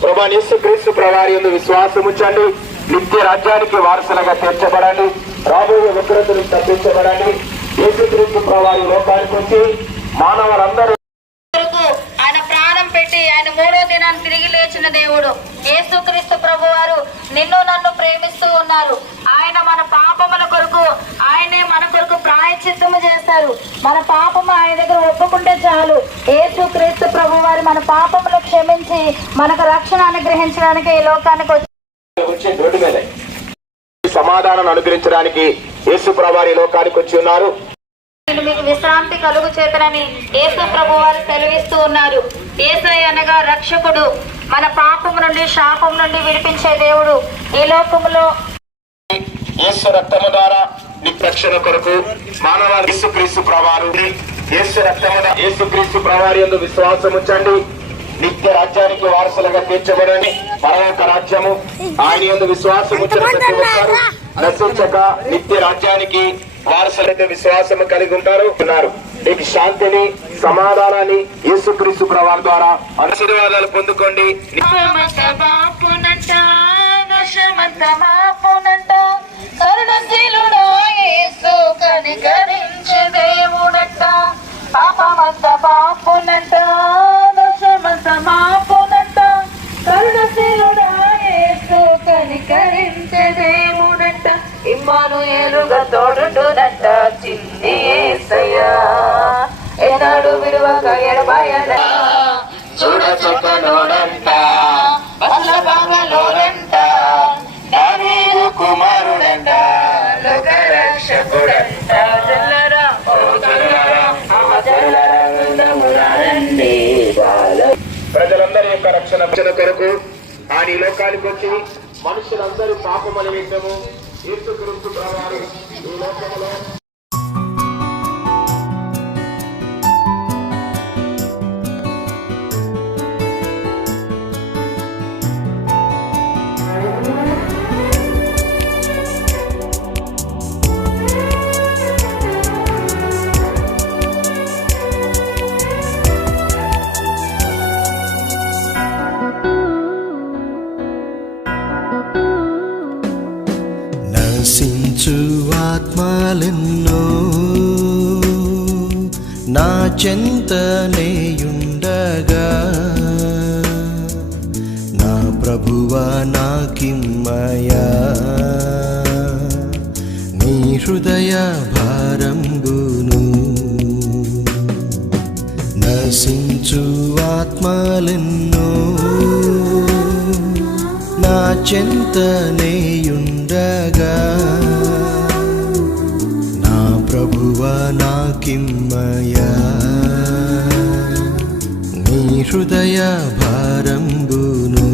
ప్రభువా యేసుక్రీస్తు ప్రభువారి యందు విశ్వాసం ఉంచండి. నిత్య రాజ్యానికి వారసులుగా తీర్చబడండి. రాబోయే ఉగ్రతలు తప్పించబడండి. యేసుక్రీస్తు ప్రభువారి లోకానికి వచ్చి మానవులందరూ ఆయన ప్రాణం పెట్టి ఆయన 3వ దినాన్ని తిరిగి లేచిన దేవుడు యేసుక్రీస్తు ప్రభువారు నిన్ను నన్ను ప్రేమిస్తూ ఉన్నారు. ఆయన మన పాపముల కొరకు ఆయనే మన కొరకు ప్రాయశ్చిత్తము చేశారు. మన పాపము ఆయన దగ్గర ఒప్పుకుంటే చాలు. యేసుక్రీస్తు ప్రభువారు మన పాపములు క్షమించి మనకు రక్షణ అనుగ్రహించడానికి ఈ లోకానికి వచ్చి రోడ్డు మీద సమాధానం అనుగ్రహించడానికి యేసు ప్రభువారు ఈ లోకానికి వచ్చి ఉన్నారు. నేను మీకు విశ్రాంతి కలుగు చేతనని యేసు ప్రభువారు సెలవిస్తూ ఉన్నారు. యేసయ్య అనగా రక్షకుడు, మన పాపం నుండి శాపం నుండి విడిపించే దేవుడు. ఈ లోకములో యేసు రక్తము ద్వారా రక్షణ కొరకు మానవాళి యేసుక్రీస్తు ప్రభువారు యేసు రక్తము యేసుక్రీస్తు ప్రభువారి యందు విశ్వాసం ఉంచండి. నిత్య రాజ్యానికి వారసులుగా తీర్చబడని పరలోక రాజ్యము ఆయన యందు విశ్వాసం ఉంచారు. నశించక నిత్య రాజ్యానికి వారసులైతే విశ్వాసము కలిగి ఉంటారు. నీకు శాంతిని సమాధానాన్ని యేసుక్రీస్తు ప్రభువారి ద్వారా ఆశీర్వాదాలు పొందుకోండి. ఇమ్మానుయేలుగా తోడుండునంట చిన్ని యేసయ్యా, ఎన్నాడు విలువక ఎడబాయన చూడ చక్కనోడంట వల్లభంగలోనంట దావీదు కుమారుడంట లోక రక్షకుడంట. జల్లరా ప్రజలందరి యొక్క రక్షణ కొరకు ఆయన ఈ లోకానికి వచ్చి మనుషులందరూ పాపమని విషయము యేసుక్రీస్తు ప్రభువారు ఈ లోకంలో నశించు ఆత్మలెన్నో నా చెంతనేయుండగా నా ప్రభువా నాకిమ్మయా నీ హృదయ భారంబును. నశించు ఆత్మలెన్నో నా చెంతనేయుండగా నా ప్రభువా నాకిమ్మయా నీ హృదయ భారంబును.